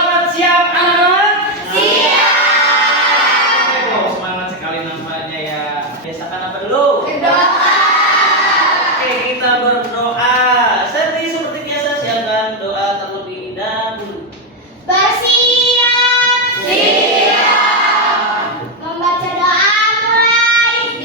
Selamat siang anak-anak. Siap. Wow, semangat sekali nampaknya ya. Biasakan apa dulu? Berdoa. Oke, kita berdoa. Seperti biasa, siapkan doa terlebih dahulu. Bersiap. Siap. Membaca doa mulai.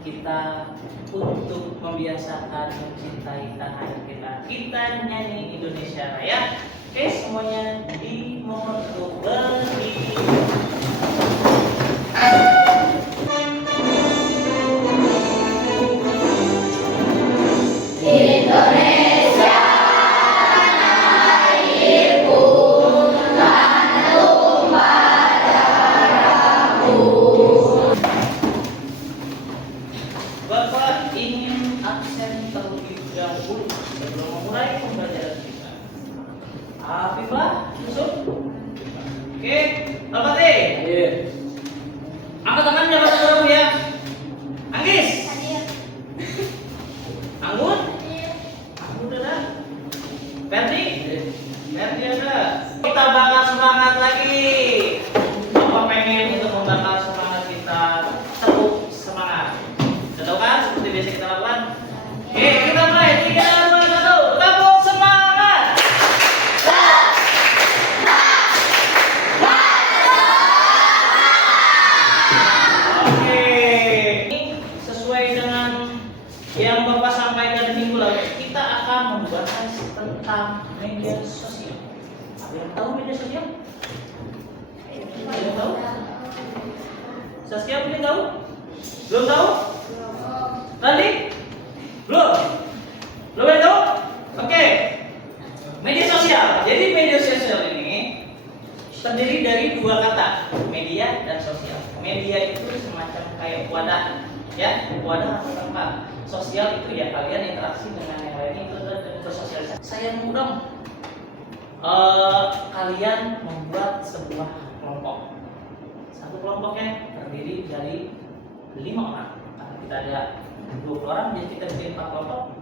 Kita untuk membiasakan mencintai tanah air kita. Kita nyanyi Indonesia Raya. Oke, semuanya dimohon untuk berdiri. Indonesia tanah airku, tanah tumpah darahku. Bapak ingin absen terlebih dahulu sebelum memulai pembelajaran kita. Afifah, masuk. Oke, Bapak T. Angkat tangannya bareng-bareng ya. Anggis. Anggun. Anggun ada. Ferdi. Ferdi ada. Kita bakar semangat lagi. Bapak pengen untuk membakar semangat kita. Tepuk semangat. Sudah tahu kan seperti biasa kita lakukan? Oke, kita mulai. 3, 2, 1. Tepuk semangat. Oke. Ini sesuai dengan yang Bapak sampaikan minggu lalu, kita akan membahas tentang media sosial. Ada yang tahu media sosial? Ada yang tahu? Saskia belum tahu? Belum tahu? Nanti? Belum? Belum ada tahu? Oke. Media sosial. Jadi media sosial ini terdiri dari dua kata, media dan sosial. Media itu semacam kayak wadah, ya, wadah atau tempat. Sosial itu ya kalian interaksi dengan yang lainnya, itu adalah bentuk sosialisasi. Saya mau dong kalian membuat sebuah kelompok. Satu kelompoknya terdiri dari 5 orang. Karena kita ada 20 orang, jadi kita bikin 4 kelompok.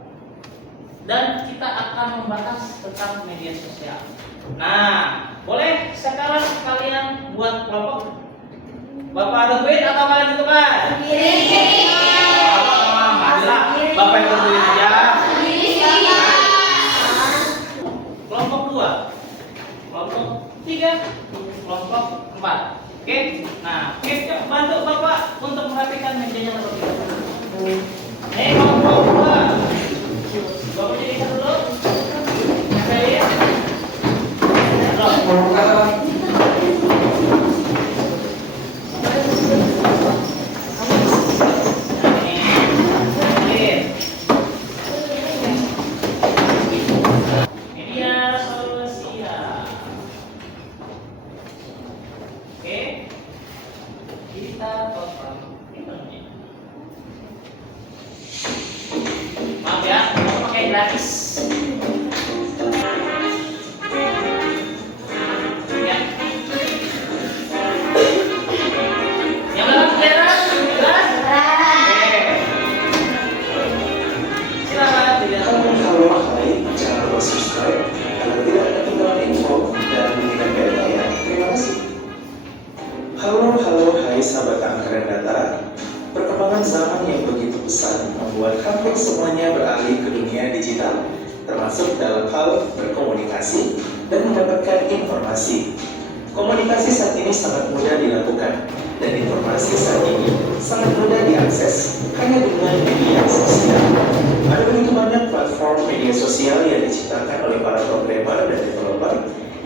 Dan kita akan membahas tentang media sosial. Nah, boleh sekarang kalian buat kelompok. Bapak ada duit atau kalian tentukan? Bapak yang tentuin aja. Kelompok 2, kelompok 3, kelompok 4. Oke? Nah, oke, bantu Bapak untuk merapikan mejanya terlebih dahulu. Kelompok 2. Bapak jadi satu dulu. Saya media sosial. Oke, kita total ini. Maaf ya, aku pakai gratis. Ya. Yang belakang kelihatan? Jelas? Oke. Silakan tidak. Halo, hai, jangan lupa subscribe agar tidak ada ketinggalan info dan bunyikan bel ya. Terima kasih. Halo, hai sahabat angkatan data. Perkembangan zaman yang begitu pesat membuat hampir semuanya beralih ke dunia digital, termasuk dalam hal berkomunikasi dan mendapatkan informasi. Komunikasi saat ini sangat mudah dilakukan, dan informasi saat ini sangat mudah diakses hanya dengan media sosial. Ada begitu banyak platform media sosial yang diciptakan oleh para programmer dan developer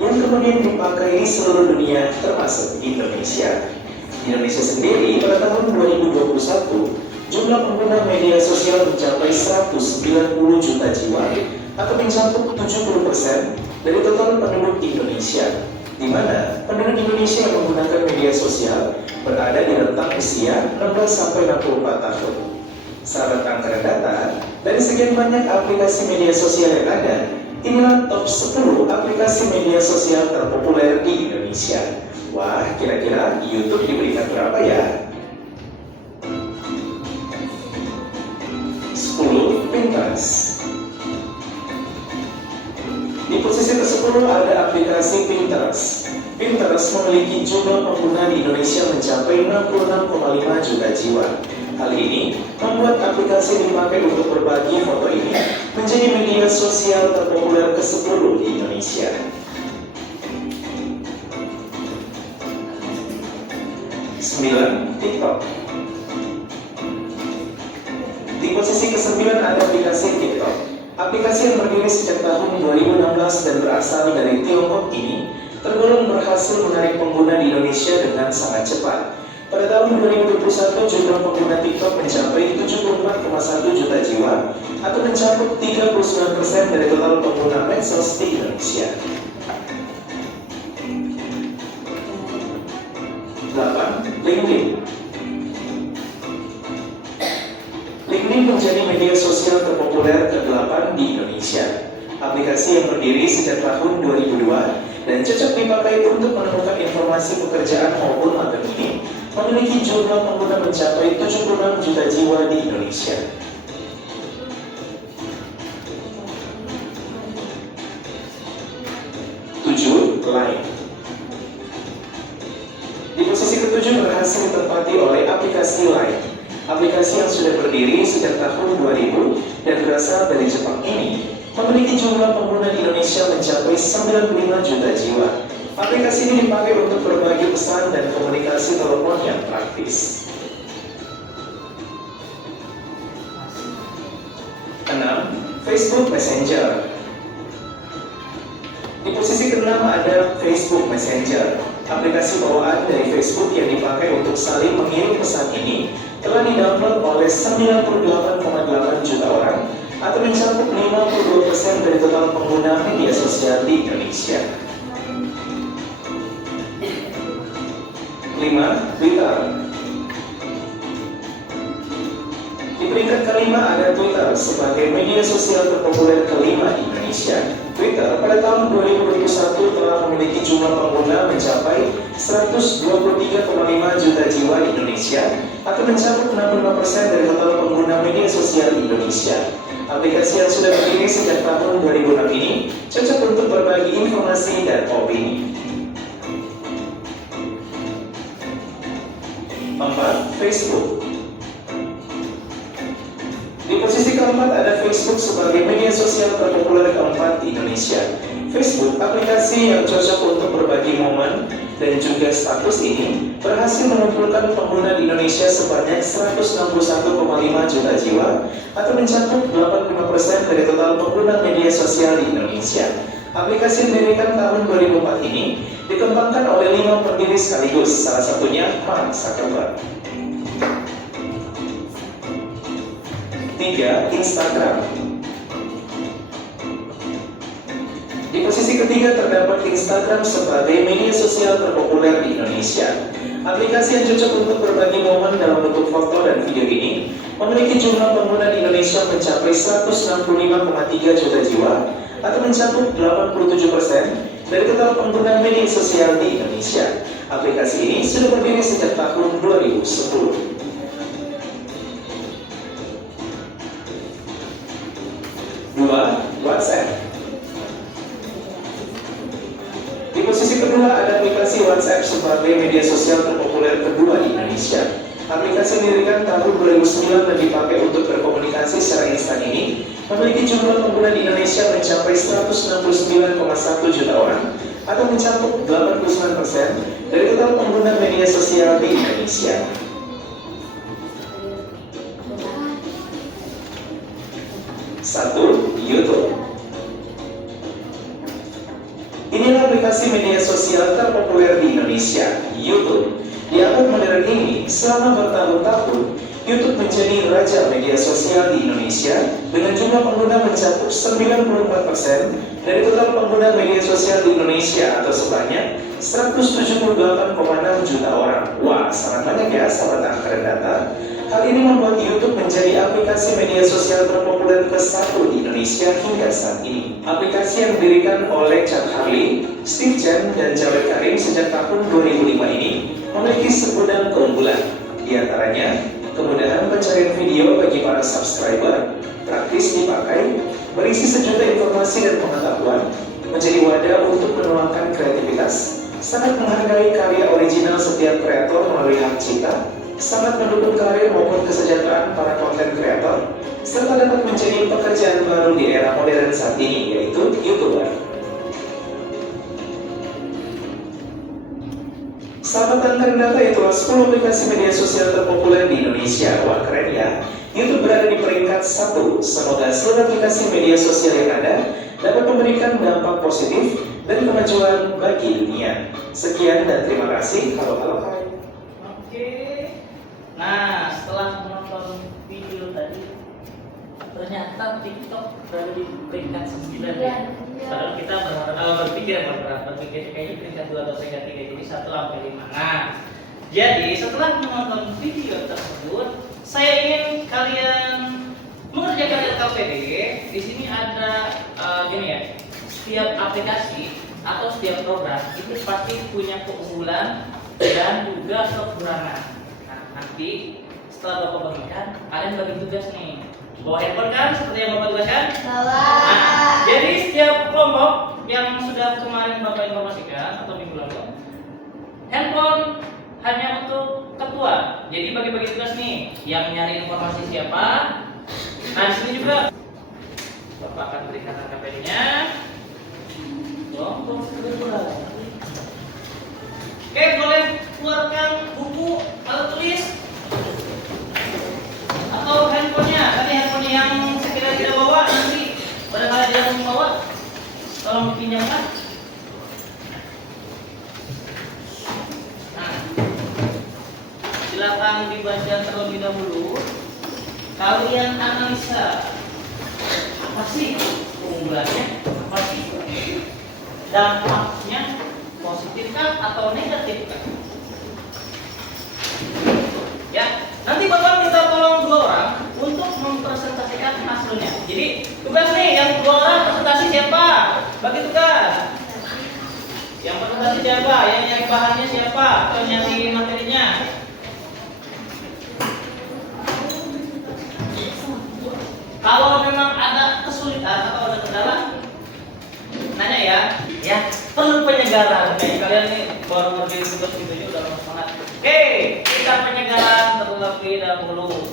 yang kemudian dipakai di seluruh dunia, termasuk Indonesia. Di Indonesia sendiri, pada tahun 2021, jumlah pengguna media sosial mencapai 190 juta jiwa atau mencakup 70% dari total penduduk Indonesia, di mana penduduk Indonesia yang menggunakan media sosial berada di rentang usia 16 sampai 64 tahun. Sahabat angkatan data, dari sekian banyak aplikasi media sosial yang ada, inilah top 10 aplikasi media sosial terpopuler di Indonesia. Wah, kira-kira YouTube diberikan berapa ya? 10 Pinterest. Di posisi ke-10 ada aplikasi Pinterest. Pinterest memiliki jumlah pengguna di Indonesia mencapai 66,5 juta jiwa. Hal ini membuat aplikasi dipakai untuk berbagi foto ini menjadi media sosial terpopuler ke-10 di Indonesia. 9. TikTok. Di posisi ke-9 ada aplikasi TikTok. Aplikasi yang berdiri sejak tahun 2016 dan berasal dari Tiongkok ini tergolong berhasil menarik pengguna di Indonesia dengan sangat cepat. Pada tahun 2021, jumlah pengguna TikTok mencapai 74,1 juta jiwa atau mencakup 39% dari total pengguna medsos di Indonesia. 8. LinkedIn. LinkedIn menjadi media sosial terpopuler ke-8 di Indonesia. Aplikasi yang berdiri sejak tahun 2002 dan cocok dipakai untuk menemukan informasi pekerjaan maupun magang ini memiliki jumlah pengguna mencapai 76 juta jiwa di Indonesia. 7. Line. Di posisi ke-7 berhasil ditempati oleh aplikasi Line. Aplikasi yang sudah berdiri sejak tahun 2000 dan berasal dari Jepang ini memiliki jumlah pengguna di Indonesia mencapai 95 juta jiwa. Aplikasi ini dipakai untuk berbagi pesan dan komunikasi telepon yang praktis. 6. Facebook Messenger. Di posisi ke-6 ada Facebook Messenger. Aplikasi bawaan dari Facebook yang dipakai untuk saling mengirim pesan ini telah didownload oleh 98,8 juta orang atau mencakup 52% dari total pengguna media sosial di Indonesia. 5. Twitter. Di peringkat kelima ada Twitter sebagai media sosial terpopuler kelima di Indonesia. Twitter pada tahun 2021 telah memiliki jumlah pengguna mencapai 123,5 juta jiwa di Indonesia atau mencakup 65% dari total pengguna media sosial di Indonesia. Aplikasi yang sudah berdiri sejak tahun 2006 ini cocok untuk berbagi informasi dan opini. 4. Facebook. Di posisi keempat ada Facebook sebagai media sosial terpopuler keempat di Indonesia. Facebook, aplikasi yang cocok untuk berbagi momen dan juga status ini, berhasil mengumpulkan pengguna di Indonesia sebanyak 161,5 juta jiwa atau mencakup 85% dari total pengguna media sosial di Indonesia. Aplikasi yang didirikan tahun 2004 ini dikembangkan oleh 5 pendiri sekaligus, salah satunya Mark Zuckerberg. 3. Instagram. Di posisi ketiga terdapat Instagram sebagai media sosial terpopuler di Indonesia. Aplikasi yang cocok untuk berbagi momen dalam bentuk foto dan video ini memiliki jumlah pengguna di Indonesia mencapai 165,3 juta jiwa atau mencakup 87% dari total pengguna media sosial di Indonesia. Aplikasi ini sudah berdiri sejak tahun 2010. 2. WhatsApp. Di posisi kedua ada aplikasi WhatsApp sebagai media sosial terpopuler kedua di Indonesia. Aplikasi yang didirikan tahun 2009 dan dipakai untuk berkomunikasi secara instan ini memiliki jumlah pengguna di Indonesia mencapai 169,1 juta orang atau mencakup 89% dari total pengguna media sosial di Indonesia. 1. YouTube. Inilah aplikasi media sosial terpopuler di Indonesia, YouTube. Di abad modern ini, selama bertahun-tahun, YouTube menjadi raja media sosial di Indonesia dengan jumlah pengguna mencakup 94% dari total pengguna media sosial di Indonesia atau sebanyak 178,6 juta orang. Wah, sangat banyak ya sahabat angka dan data. Hal ini membuat YouTube menjadi aplikasi media sosial terpopuler ke-1 di Indonesia hingga saat ini. Aplikasi yang didirikan oleh Chad Hurley, Steve Chen, dan Jawed Karim sejak tahun 2005 ini memiliki segudang keunggulan. Di antaranya, kemudahan pencarian video bagi para subscriber, praktis dipakai, berisi sejuta informasi dan pengetahuan, menjadi wadah untuk menuangkan kreativitas, sangat menghargai karya original setiap kreator melalui hak cipta, sangat mendukung karir maupun kesejahteraan para konten kreator, serta dapat menjadi pekerjaan baru di era modern saat ini, yaitu YouTuber. Sahabat Angkatan Data, itulah 10 aplikasi media sosial terpopuler di Indonesia. Wah, keren ya. YouTube berada di peringkat 1. Semoga seluruh aplikasi media sosial yang ada dapat memberikan dampak positif dan kemajuan bagi dunia. Sekian dan terima kasih. Halo, hai. Oke. Nah, setelah menonton video tadi, ternyata TikTok berada di peringkat 9 ya. Padahal kita berpikir kayaknya peringkat 2 atau peringkat 3, jadi 1 sampai 5. Nah, jadi setelah menonton video tersebut, saya ingin kalian mengerjakan LKPD. Di sini ada gini ya, setiap aplikasi atau setiap program itu pasti punya keunggulan dan juga kekurangan. Nah, nanti setelah Bapak bagikan, kalian bagi tugas nih. Bawa handphone kan, seperti yang Bapak tugaskan? Nah, jadi setiap kelompok yang sudah kemarin Bapak informasikan atau minggu lalu, handphone hanya untuk ketua. Jadi bagi-bagi tugas nih, yang nyari informasi siapa. Nah, di sini juga Bapak akan berikan KPD-nya. Oke, boleh keluarkan buku, alat tulis, atau handphonenya. Tadi handphone yang sekiranya tidak bawa, nanti pada kalian tidak membawa, tolong dipinjamkan. Nah, silakan dibaca terlebih dahulu. Kalian analisa apa sih keunggulannya, apa sih dampaknya, positifkah atau negatifkah? Ya, nanti Bapak minta tolong 2 orang untuk mempresentasikan hasilnya. Jadi tugas nih, yang 2 orang presentasi siapa? Bagi tugas. Yang presentasi siapa? Yang nyari bahannya siapa? Atau nyari materinya? Kalau memang ada kesulitan atau ada kendala, nanya ya. Ya, perlu penyegaran. Kayak kalian nih baru ngerjain tugas gitu udah langsung semangat. Oke, kita penyegaran terlebih dahulu.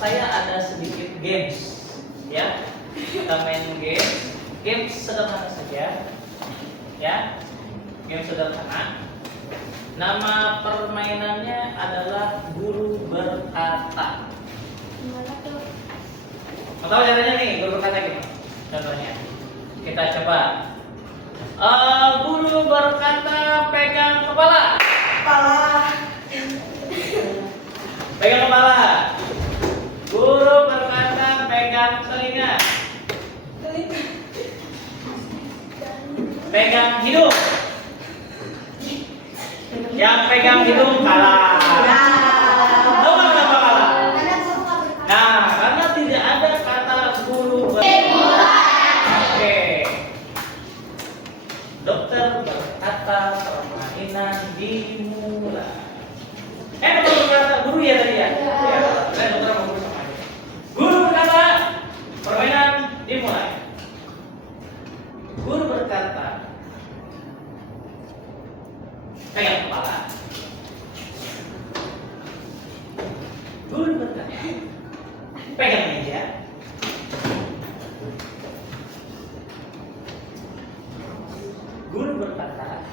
Saya ada sedikit games, ya. Kita main games sederhana saja, ya. Game sederhana. Nama permainannya adalah Guru Berkata. Mau tahu caranya nih, Guru Berkata gimana? Contohnya, kita coba. Guru berkata pegang kepala. Pegang kepala. Guru berkata pegang telinga. Pegang hidung. Yang pegang hidung kalah. Tahu nggak kenapa kalah? Nah, karena tidak ada kata guru berkata. Oke. Dokter berkata permainan dimulai. Dokter berkata, guru ya tadi ya? Ya, saya dokter mau guru sama aja. Guru berkata permainan dimulai. Guru berkata pegang kepala. Guru berkata pegang meja. Guru berkata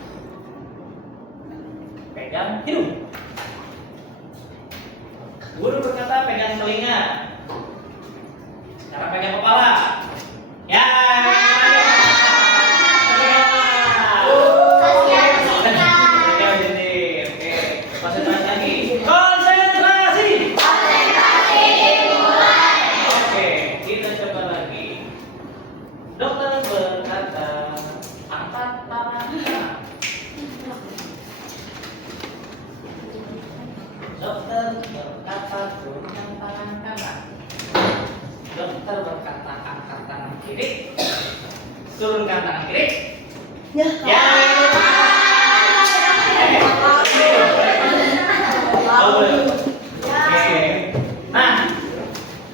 pegang hidung. Guru berkata pegang telinga. Sekarang pegang kepala. Ya. Dokter berkata turunkan tangan kanan. Dokter berkata angkat tangan kiri. Turunkan tangan kiri. Ya. Ya. Oke. Nah,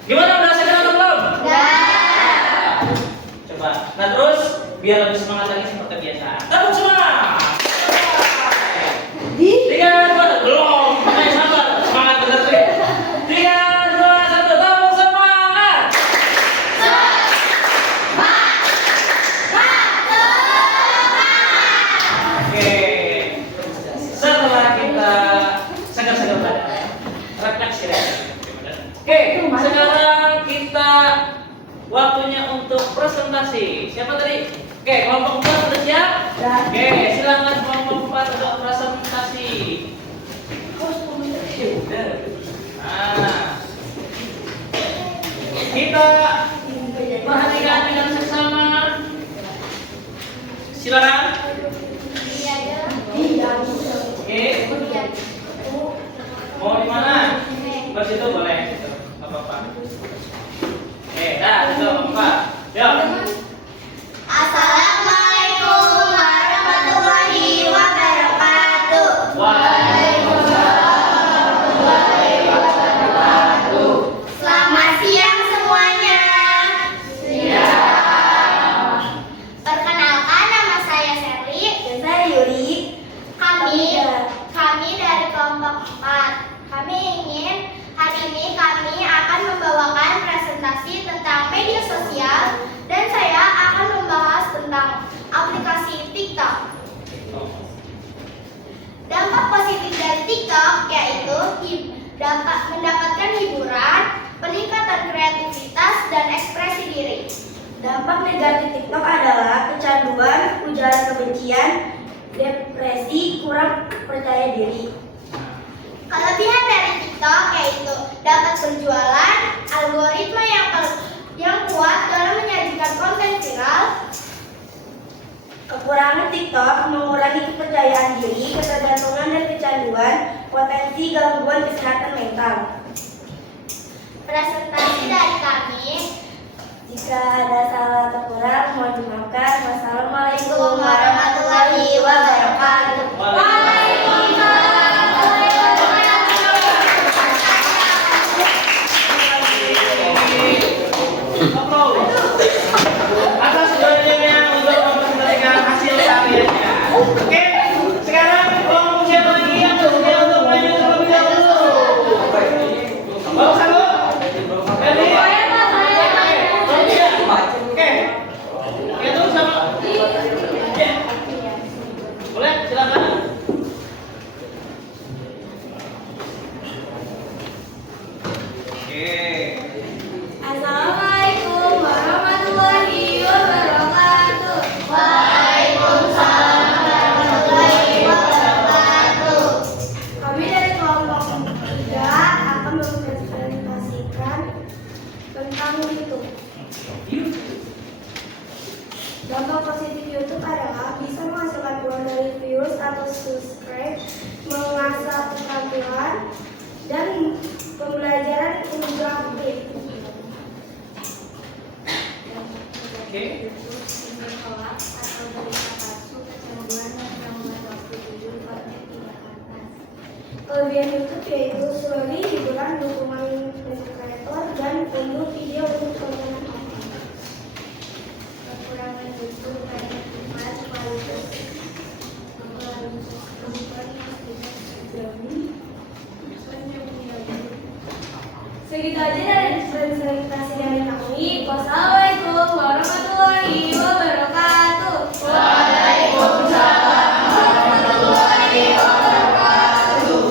gimana udah sadar atau belum? Coba. Nah terus biar lebih semangat lagi seperti biasa. Tepuk semangat. 3, 2, belum. Makanya sabar. Semangat bener tuh. 3, 2, 1, tepuk semangat. Oke. Setelah kita segar-segar badan, refleksi. Oke, sekarang kita waktunya untuk presentasi. Siapa tadi? Oke, kelompok 4 sudah siap? Oke, silakan kelompok 4 untuk presentasi. Nah, kita perhatikan dengan seksama. Silakan. Oke, mau di mana? Ke situ boleh, situ. Enggak apa-apa. Oke, dah, situ apa? Yuk. Assalamualaikum warahmatullahi wabarakatuh. Selamat siang semuanya. Perkenalkan, nama saya Sherly. Dan saya Yuri. Kami dari kelompok 4. Hari ini kami akan membawakan presentasi tentang media sosial dan saya akan membahas tentang aplikasi TikTok. Dampak positif dari TikTok yaitu dapat mendapatkan hiburan, peningkatan kreativitas dan ekspresi diri. Dampak negatif TikTok adalah kecanduan, ujaran kebencian, depresi, kurang percaya diri. Kelebihan dari TikTok yaitu dapat berjualan, algoritma yang kuat dalam menyajikan konten viral. Kekurangan TikTok mengurangi kepercayaan diri, ketergantungan dan kecanduan, potensi gangguan kesehatan mental. Presentasi dari kami. Jika ada salah atau kurang, mohon dimaafkan. Wassalamualaikum warahmatullahi wabarakatuh. Atas sebenarnya untuk mempresentasikan hasil karyanya. Oke, sekarang kelompok siapa lagi yang bersedia untuk maju terlebih dahulu? Bawa satu. Jadi, oke. Itu sama. Ya. Boleh, silakan. Oke. Assalamualaikum warahmatullahi wabarakatuh. Waalaikumsalam warahmatullahi wabarakatuh. Kami dari kelompok 3 akan mempresentasikan tentang YouTube. Dampak positif YouTube adalah bisa menghasilkan uang dari views atau subscribe, mengasah keterampilan, dan pembelajaran interaktif. Oke. Kelebihan YouTube yaitu selain hiburan, dukungan untuk kreator, dan unduh video untuk konten konten. Kekurangan YouTube banyak tempat kualitas segitu aja dari presentasi dari kami. Wassalamualaikum warahmatullahi wabarakatuh. Waalaikumsalam warahmatullahi wabarakatuh.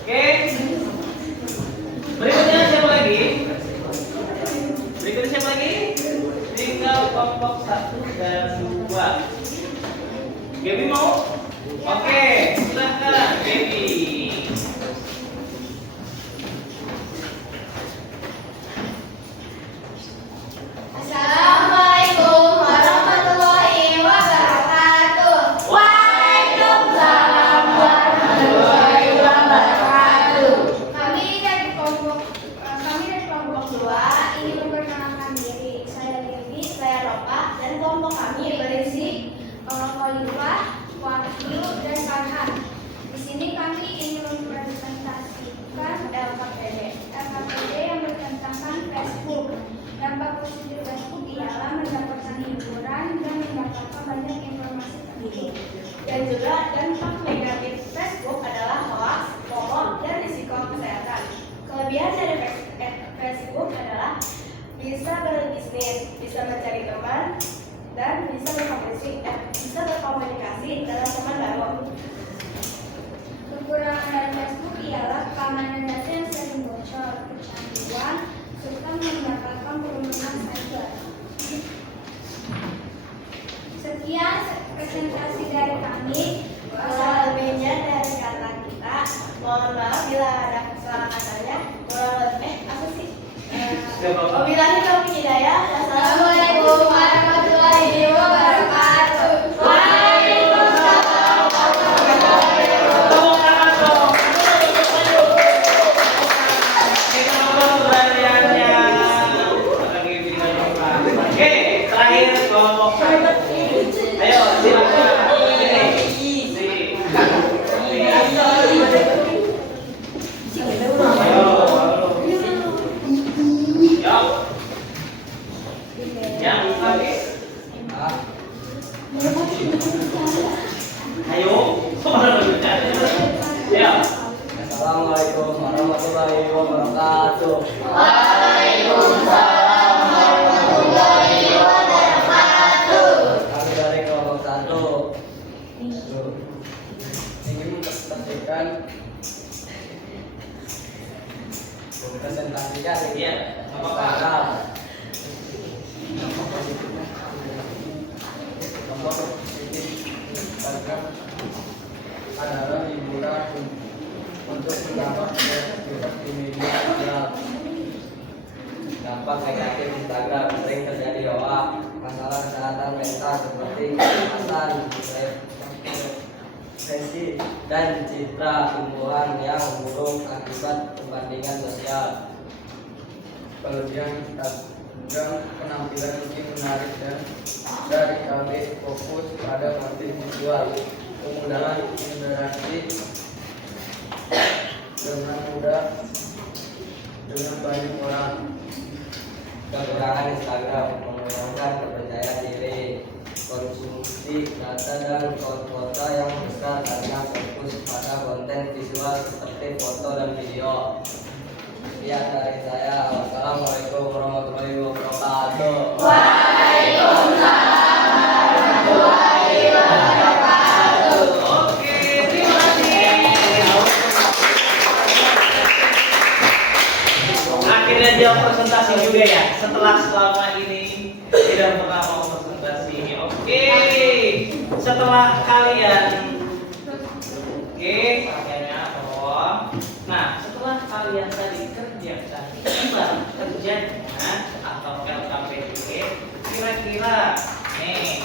Oke. Berikutnya siapa lagi? Tinggal kelompok 1 dan 2. Gaby mau? Oke, silakan Gaby. Assalamualaikum dampak negatif Facebook adalah hoax, FOMO, dan risiko kesehatan. Kelebihan dari Facebook adalah bisa berbisnis, bisa mencari teman, dan bisa berkomunikasi dengan teman baru. Kekurangan dari Facebook ialah keamanan data yang sering bocor, kecanduan, serta mendapatkan perlindungan cyber. Sekian presentasi dari kami. Kurang lebihnya dari kata kita. Mohon maaf bila ada kesalahan katanya. Apa sih? Wabillahi taufiq hidayah. Wassalamualaikum warahmatullahi wabarakatuh. Waalaikumsalam warahmatullahi wabarakatuh. Oke, terakhir kelompok satu. Ayo, silakan. Yang lagi. Ayo. Ya. Assalamualaikum warahmatullahi wabarakatuh. Waalaikumsalam warahmatullahi wabarakatuh. Kami dari kelompok 1 ingin mempresentasikan Iya, Instagram. Nomor positif Instagram adalah hiburan untuk menambah kreativitas di media sosial. Dampak negatif Instagram sering terjadi hoax, masalah kesehatan mental seperti kecemasan, depresi, dan citra tumbuhan yang buruk akibat perbandingan sosial. Kelebihan Instagram penampilan mungkin menarik dan dari kami fokus pada motif visual, kemudahan interaksi dengan mudah dengan banyak orang. Kekurangan Instagram mengurangkan kepercayaan diri, konsumsi data dan kuota yang besar karena fokus pada konten visual seperti foto dan video. Sekian dari saya. Wassalamualaikum warahmatullahi wabarakatuh. Waalaikumsalam warahmatullahi wabarakatuh. Oke, terima kasih. Akhirnya dia presentasi juga ya. Setelah selama ini tidak pernah mau presentasi. Oke, setelah kalian, oke, pakainya tolong. Nah, setelah kalian tadi kerjakan kerjanya atau LKPD, kira-kira nih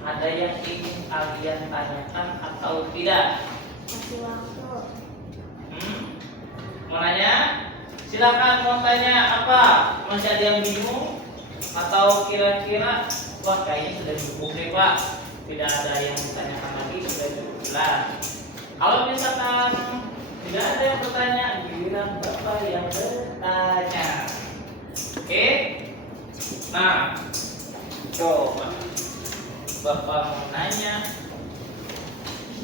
ada yang ingin kalian tanyakan atau tidak? Kasih waktu. Mau nanya? Silakan mau tanya apa? Masih ada yang bingung? Atau kira-kira wah kayaknya sudah cukup deh Pak, tidak ada yang ditanyakan lagi, sudah cukup jelas. Kalau misalkan tidak ada yang bertanya, giliran Bapak yang bertanya. Oke? Nah, coba Bapak mau nanya.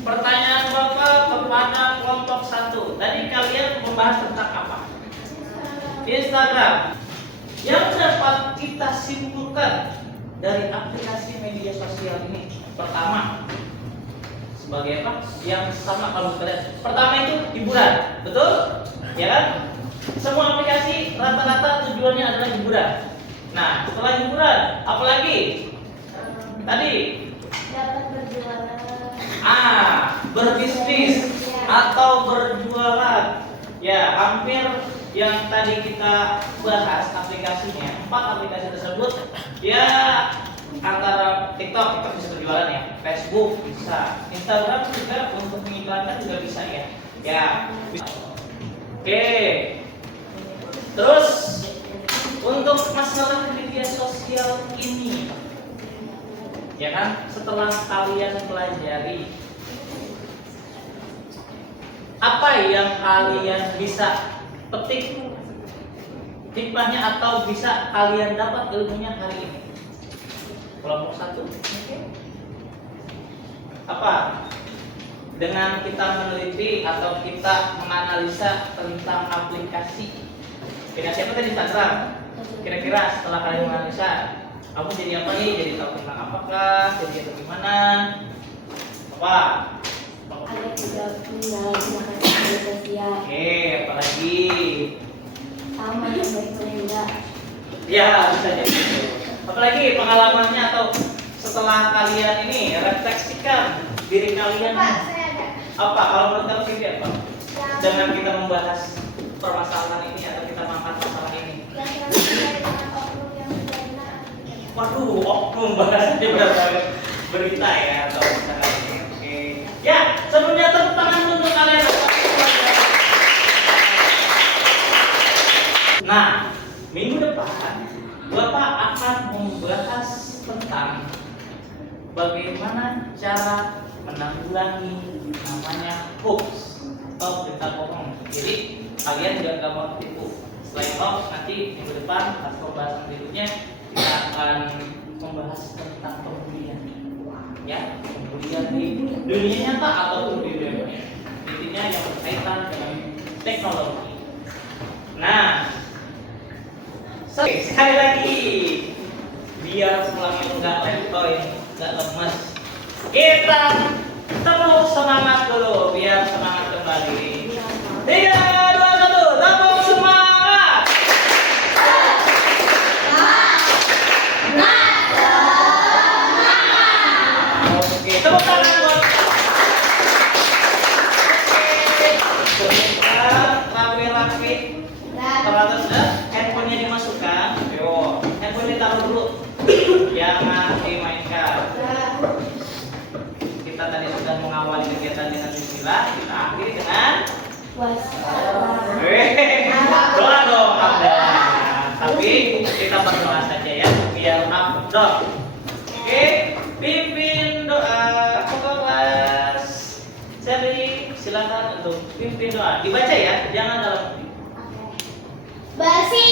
Pertanyaan Bapak kepada kelompok 1. Tadi kalian membahas tentang apa? Instagram. Yang dapat kita simpulkan dari aplikasi media sosial ini, pertama, sebagai apa? Yang sama kalau kalian. Pertama itu hiburan, betul? Ya kan? Semua aplikasi rata-rata tujuannya adalah hiburan. Nah, setelah hiburan, apalagi? Tadi Dapat berjualan. Berbisnis atau berjualan. Ya, hampir yang tadi kita bahas aplikasinya, 4 aplikasi tersebut ya antara TikTok bisa berjualan ya, Facebook bisa, Instagram juga untuk mengiklankan juga bisa ya. Ya. Oke. Terus untuk masalah media sosial ini, ya kan, setelah kalian pelajari, apa yang kalian bisa petik hikmahnya atau bisa kalian dapat ilmunya hari ini? Kelompok 1, apa? dengan kita meneliti atau kita menganalisa tentang aplikasi apa tadi Instagram. Kira-kira setelah kalian menganalisa, kamu jadi apa nih? Jadi tahu tentang apakah? Jadi atau gimana? Apa? Ada juga menyalahgunakan media sosial. Oke, apalagi? Sama yang baik enggak. Ya, bisa jadi. Apalagi pengalamannya atau setelah kalian ini refleksikan diri kalian. Pak, saya ada. Apa? Kalau menurut kamu ini apa? Yang Dengan kita membahas permasalahan ini atau kita mengangkat masalah ini. yang terkait dengan oknum yang tidak benar. Waduh, oknum bahasanya berat banget berita ya atau misalkan ini. Oke. Ya, sebelumnya tepuk tangan untuk kalian. Nah, minggu depan Bapak akan membahas tentang bagaimana cara menanggulangi namanya hoax atau berita bohong. Jadi kalian juga nggak mau tipu. Selain hoax, nanti minggu depan atau pembahasan berikutnya kita akan membahas tentang pembulian. Ya, pembulian di dunia nyata ataupun di dunia maya. Intinya yang berkaitan dengan teknologi. Nah, sekali lagi biar pulangnya nggak letoy, nggak lemes. Kita tepuk semangat dulu biar semangat kembali. 3, 2, 1, tepuk semangat. Oke, tepuk tangan buat. Oke, sebentar rapi-rapi. Terus handphonenya dimasukkan. Yo, handphone ditaruh dulu. Jangan dimainkan. Kita tadi sudah mengawali kegiatan dengan bismillah. Kita akhiri dengan Wassalam. doa dong ada. Tapi kita berdoa saja ya biar afdol. Oke, pimpin doa pokok kelas. Seri silakan untuk pimpin doa. Dibaca ya, jangan dalam. Basi